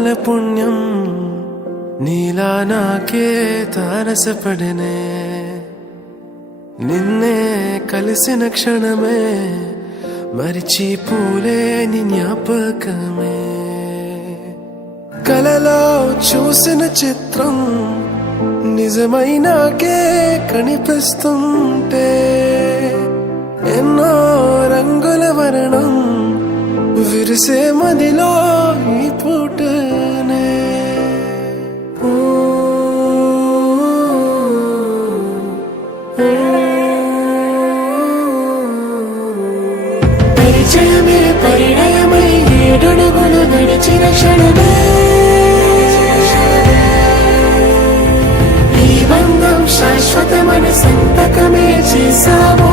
జన్మల పుణ్యం నీలా నాకే తారసపడనే నిన్నే కలిసిన క్షణమే మరిచిపోలే నీ జ్ఞాపకమే కలలో చూసిన చిత్రం నిజమైనాకే కనిపిస్తుంటే ఎన్నో రంగుల వర్ణం విరిసే మదిలో ఈ పూటనే పరిచయమే పరిణయమై ఏడడుగులు నడిచిన క్షణమే ఈ బంధం శాశ్వతమని సంతకమే చేసామో